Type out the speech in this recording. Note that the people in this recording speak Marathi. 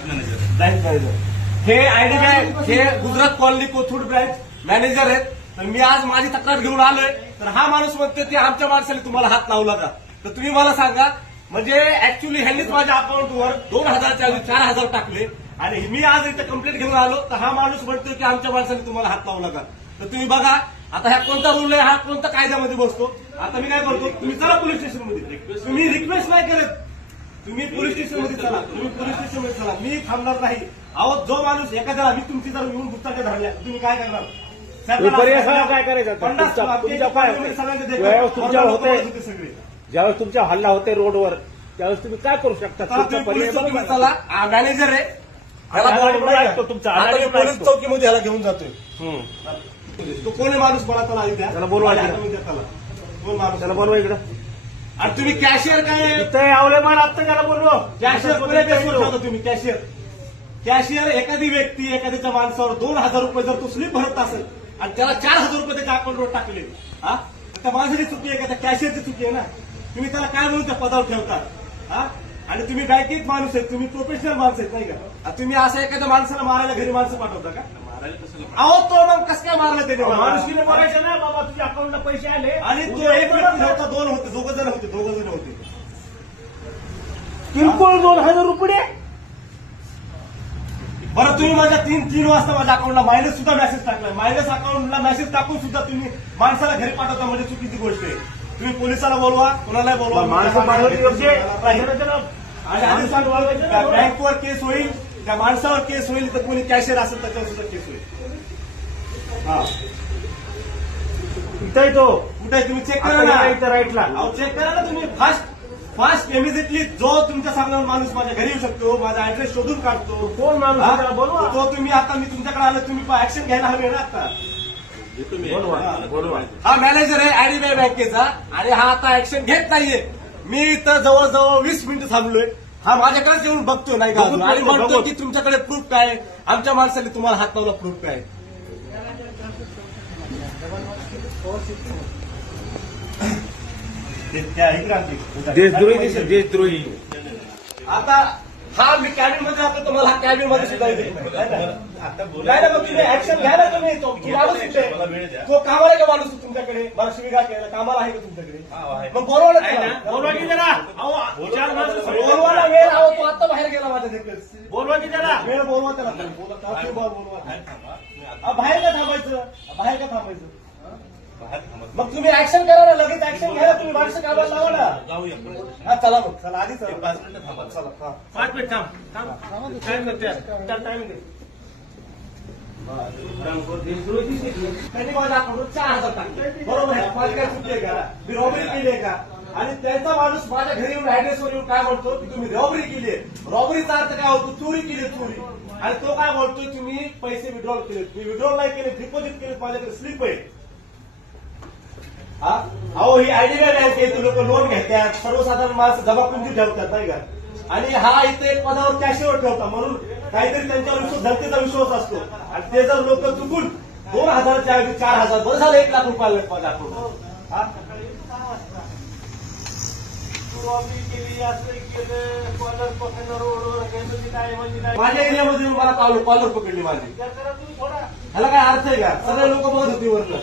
ब्रँच मॅनेजर हे आयडी बँक हे Gujarat colony Kothrud branch manager आहेत. तर मी आज माझी तक्रार घेऊन आलोय. तर हा माणूस म्हणतो की आमच्या माणसाने तुम्हाला हात लावला का. तर तुम्ही मला सांगा, म्हणजे ऍक्च्युली ह्यांनीच माझ्या अकाउंटवर 2000च्या 4000 टाकले आणि मी आज इथे कंप्लेंट घेऊन आलो. तर हा माणूस म्हणतो की आमच्या माणसाने तुम्हाला हात लावला का. तर तुम्ही बघा आता ह्या कोणता रूल आहे, हा कोणता कायद्यामध्ये बसतो. आता मी काय करतो, तुम्ही चला पोलीस स्टेशनमध्ये. तुम्ही रिक्वेस्ट नाही करत, तुम्ही पोलीस स्टेशनमध्ये चला. तुम्ही पोलीस स्टेशनमध्ये चला, मी थांबणार नाही. अहो जो माणूस एखाद्याला मी तुमची जर येऊन पुस्तकाच्या धरल्या तुम्ही काय करणार. काय करायचं सगळे ज्यावेळेस तुमच्या हल्ला होते रोडवर त्यावेळेस तुम्ही काय करू शकता. चला मॅनेजर आहे पोलीस चौकीमध्ये ह्याला घेऊन जातोय. तो कोणी माणूस मला त्याला द्या, त्याला बोलवा. त्याला बोलवा इकडं. आणि तुम्ही कॅशियर काय इथं अवलेबल आता त्याला बोलवा. कॅशियर पुढे ठेवता तुम्ही. कॅशियर एखादी व्यक्ती एखाद्याच्या माणसावर 2000 रुपये जर तो स्लिप भरत असेल आणि त्याला 4000 रुपये त्याच्या अकाउंटवर टाकले, हा त्या माणसाची चुकी आहे का त्या कॅशियरची चुकी आहे ना. तुम्ही त्याला काय म्हणून त्या पदावर ठेवता. हा आणि तुम्ही बँकेत माणूस आहेत, तुम्ही प्रोफेशनल माणसं आहेत नाही का. तुम्ही असं एखाद्या माणसाला मारायला घरी माणसं पाठवता का. अहो तो मग कसं काय मारलं त्याने. माणुसकीने बोलायचं ना बाबा तुझ्या अकाउंटला पैसे आले. आणि तो एक व्यक्ती होता, दोन होते, दोघ जण होते. किरकोळ 2000 रुपये. बरं तुम्ही माझ्या 3 वाजता माझ्या अकाउंटला मायनस सुद्धा मेसेज टाकलाय. मायनस अकाउंटला मेसेज टाकून सुद्धा तुम्ही माणसाला घरी पाठवता म्हणजे चुकीची गोष्ट आहे. तुम्ही पोलिसाला बोलवा, कोणालाही बोलवा. बँकवर केस होईल, त्या माणसावर केस होईल, तर कोणी कॅशियर असेल त्याच्यावर सुद्धा केस होईल. हा इथं तो कुठे तुम्ही चेक करा ना. इथं राईटला चेक करा ना तुम्ही. फास्ट इमिजिएटली जो तुमच्या सांगणार माणूस माझ्या घरी येऊ शकतो, माझा ऍड्रेस शोधून काढतो. कोण माणूस बोलवा. तो तुम्ही आता मी तुमच्याकडे आलो, तुम्ही ऍक्शन घ्यायला हवी ना आता. हा मॅनेजर आहे आयडीबीआय बँकेचा आणि हा आता ऍक्शन घेत नाहीये. मी इथं जवळजवळ 20 मिनिटं थांबलोय. हा माझ्याकडेच येऊन बघतोय नाही का आणि म्हणतो की तुमच्याकडे प्रूफ काय, आमच्या माणसाने तुम्हाला हात लावला प्रूफ काय. देशद्रोही. आता हा मी कॅबिन मध्ये राहतो, तुम्हाला हा कॅबिन मध्ये सुद्धा येत नाही ना. मग तुम्ही ऍक्शन घ्या ना. तुम्ही तो माणूस तो कामाला आहे का माणूस तुमच्याकडे. मला शिवीगाळ केला, कामाला आहे का तुमच्याकडे. मग बोलवा की जरा. बोलवा ना. वेळ आहो, तो आता बाहेर गेला माझ्या देखील. बोलवा की जरा. वेळ बोलवा त्याला. बोलवा बाहेर का थांबायचं. मग तुम्ही ऍक्शन करा ना, लगेच ऍक्शन घ्या ना. तुम्ही माणसं कामाला लावा ना. हा चला मग चला आधी 5 मिनिटं थांबा. चला 5 मिनिट थांब. काय करते टाइम दे. त्यांनी माझ्या अकाउंटवर 4000 टाकले. बरोबर आहे. माझी काय चुकी आहे का, मी रॉबरी केली आहे का. आणि त्यांचा माणूस माझ्या घरी येऊन ऍड्रेसवर येऊन काय म्हणतो की तुम्ही रॉबरी केली आहे. रॉबरीचा अर्थ काय होतो, चोरी केली. आणि तो काय म्हणतोय तुम्ही पैसे विड्रॉल केले. मी विड्रॉल नाही केले, डिपॉझिट केले. माझ्याकडे स्लिप आहे. अहो ही आयडीबीआय बँक आहे, लोक लोन घेतात, सर्वसाधारण माणसं जमापुंजी ठेवतात नाही का. आणि हा इथे एक पदावर कॅशियर ठेवता म्हणून काहीतरी त्यांच्यावर जनतेचा विश्वास असतो. आणि ते जर लोक चुकून 2000च्या ऐवजी 4000, बरं झालं 1 लाख रुपये माझ्या अकाउंटवर. माझ्या एरियामध्ये मला कॉलर पकडली माझी. ह्याला काय अर्थ आहे का. सगळे लोक बघत होती वरनं.